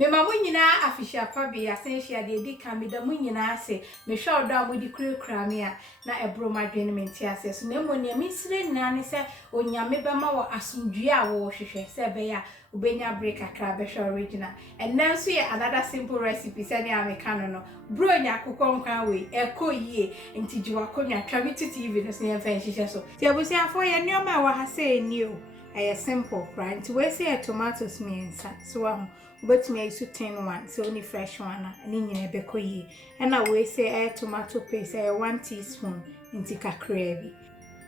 Me mamu nyina afishia kwabi asenhia de edi kan me da mu nyina ase me hwe odo amodi kurekura me a na ebro madwen me nti ase so na emoni me sire nyina ne se onyame bema wo asomdue a wo hwehwe se be ya ubenya break akra be hwe original and then so ye another simple recipe se ne ameka no bronya akukọ nkwan we ekoyie nti jiwa konwa twa TV no se ye fa nhihye so ti abusi afọ ye nioma wa ha se eni o eye simple right nti we say tomatoes miensa so but me isu 10 so only fresh one and nyina bekoyi and na we say tomato paste 1 teaspoon inti kakra bi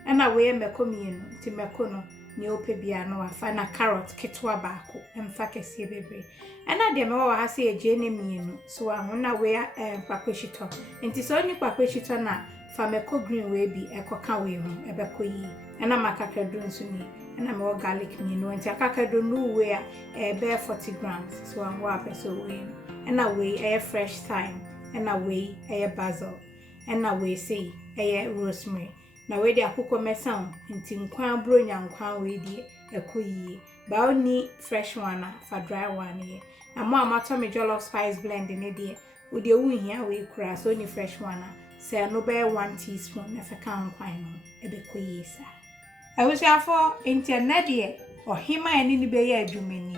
and na we meko mienu inti meko no ne ope bia no afa na carrot ketwa baako emfa kese bebre and na de me wa ha say eje ne mienu so ahụ na we kwakweshito inti so ni kwakweshito na fa meko green we bi ekoka we hu ebekoyi and na makakadu nso ni and I'm all garlic no and akakado no way be 40 grams so I'm wa peso we and away fresh thyme and away basil and away say rosemary na we dey akukọ mesan nti nkwan bronya nkwan we dey ekoyi ba oni fresh one for dry one here na mo amato me jollof spice blend ni dey we dey wu hia we kura so ni fresh one say no be 1 teaspoon na fa kan nkwan no ebekoyi sa I wish I for internet ye or him and any be ye dumini.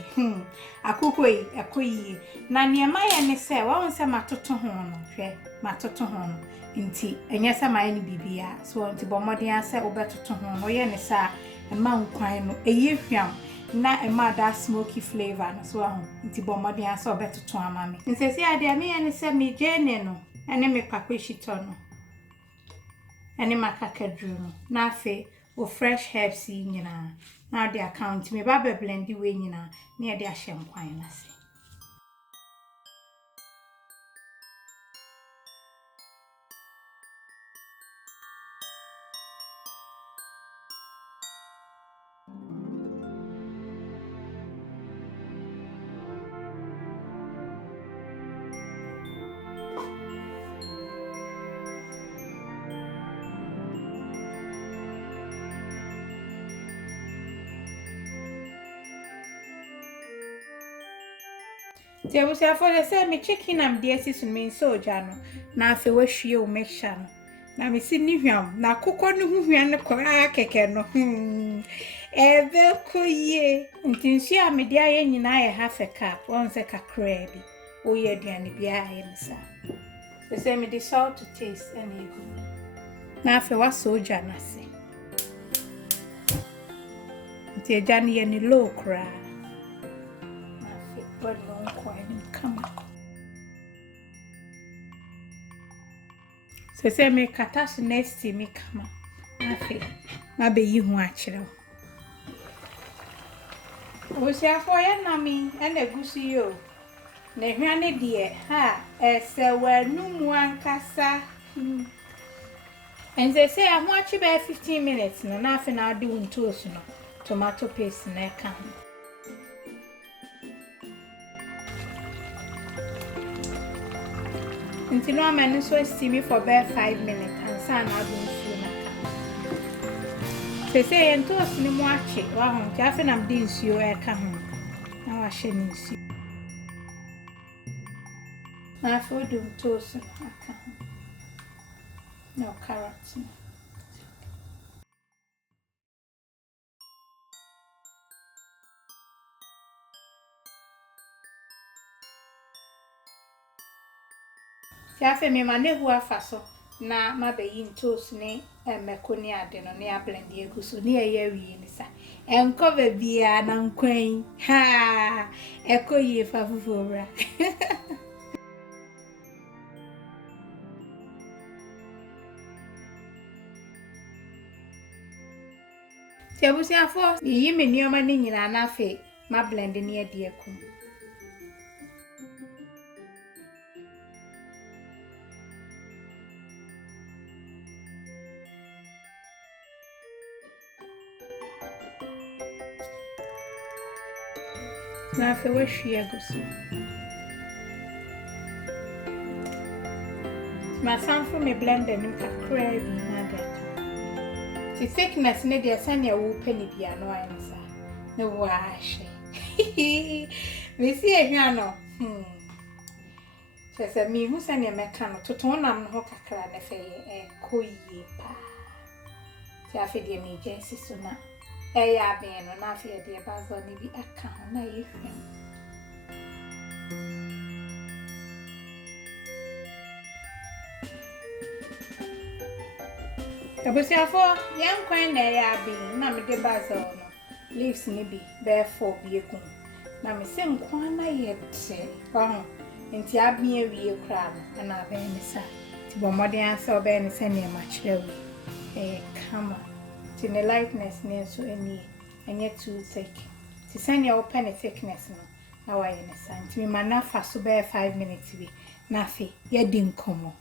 Akukoi, akoyi. Na niema ye ne se wa se matoto hono hwe matoto hono nti enye se ma ye bibia so nti bomode ase obetoto hono ye ne sa ema nkwan no eye hwam na ema da smoky flavor no so ho nti bomode ase obetoto amame nsesi ade me ye ne se me jene no ene me pakweshito no ene makakadru no na afi o fresh herbs nyina na de account me ba blend we nyina na e de ahye nkwan na se Ti abusi afọ de say me chicken am de asisun me so jano na afi wahwie o mehya no na me si ni hwam na kokọ no hwehwe ne kora keke no ebe koye nti nsu a me de aye nyina ye half a cup won se kakra bi o ye aduane bia aye nsa they say me the salt to taste and ego na afi wa so jana se nti ejane ye ni low kra but long quiet come on. So say me katash next me come afi ma be yi hu a kire o se afọ ya na mi na egusi yo na hwane de ha ese wanumu ankasa and they say I'm watching by 15 minutes na afi na ade untoast no tomato paste na ka nti no amani so steam for about 5 minutes and san adu nsuo na ka se yen toast ni mu ache wa ho nti afi na mde nsuo e ka ho na wa hye ni nsuo na afi odu toast na ka ho no carrots Tiafe me manehu afaso na mabeyi ntoast ne mekoni ade no ne blend egu so ne eye wie ni sa enko be bia na nkwan ha ekoyi fa fufura Tiabusi afọ yi me nioma ne nyina na afi ma blend ne ade eku na fe wahwie agusi ma sanfo me blender nim kakra bi na de ti thickness ne de sane wo pani bia no ayensa ne wo ahye me si ehwa no Says me who send a mechanic to turn on no kakra ne fe e koye pa. Tia fe de me jensi so na. E ya be no na fe de basil ni bi aka ho na ye hwem. Abusiafo yan kwan na ya be na me de basil no. Leaves ni bi therefore bi eku. Na me se nkwan na ye te. Wa nti abia wie kra no na abe ni sa. Ti bomode ansa obe ni se ne ma kire wi. Kama. Ti ne lightness ne so eni enye too thick. Ti send your open thickness no. Na wa ye ne sa. Nti me mana fa so be 5 minutes bi. Na fe ye di nkomo.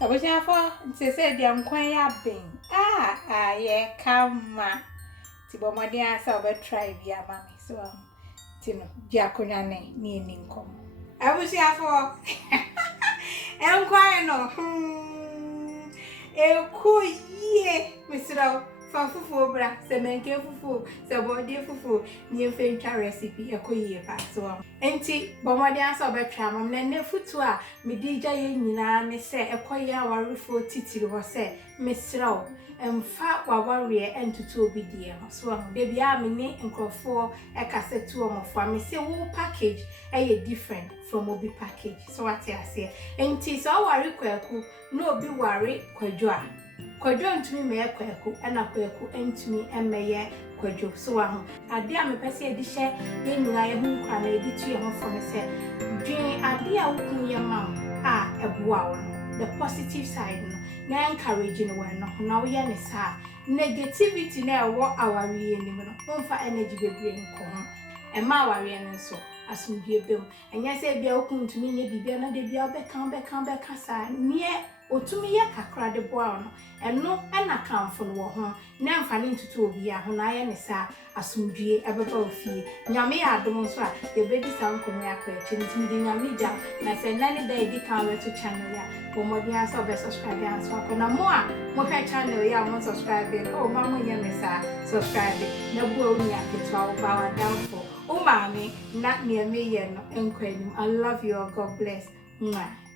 Abusiafo nti se dia nkwan ya ben. Ye kama. Ti bomode ansa obe try bi ama me so ti no dia konya ne ni eni nkomo. Abusiafo nkwan no ekoye misra fa fufu bra se menke fufu se body fufu ni efentwa recipe ekoye pa so enti bomode ansa obetwa mam na ne futu a me digya ye nyina ne se ekoye awarefo titiri ho se misra emfa waware entutu obidie no so de bia me ne nkrofo ekasetu omofo me se wo package eye different from obi package so what I say enti so ware kwaku no obi ware kwadwo a kwadwo ntumi me kwaku na kwaku entumi emeye kwadwo so wa ho ade a me pese edi hye ye nyina ye hu nkwa na edi tu ye ho fo me se dwen ade a wukun ye ma eboa wo the positive side no na encourage no one no na wo ye ne sa negativity na ewo aware ni no wonfa energy bebre nko ho e ma aware no so asumdue bem enya se bia okuntumi nye bibia na de bia obeka sa nie otumi ye kakra de boa no eno na kamfo no wo ho na mfa ne ntutu obi a ho na ye ne sa asumdue ebeba ofie nyame ya adom so a de bedi sa nkomo ya kwa chi ntimi de nyame ja na se na ne da edi kan we to channel ya wo modi asa be subscribe ya so akona mo a mo hwe channel ya mo subscribe ma mo nye me sa subscribe na bo oni aketwa wo ba wa downfall. Umami, not near me, no, I love you, God bless. Mwah.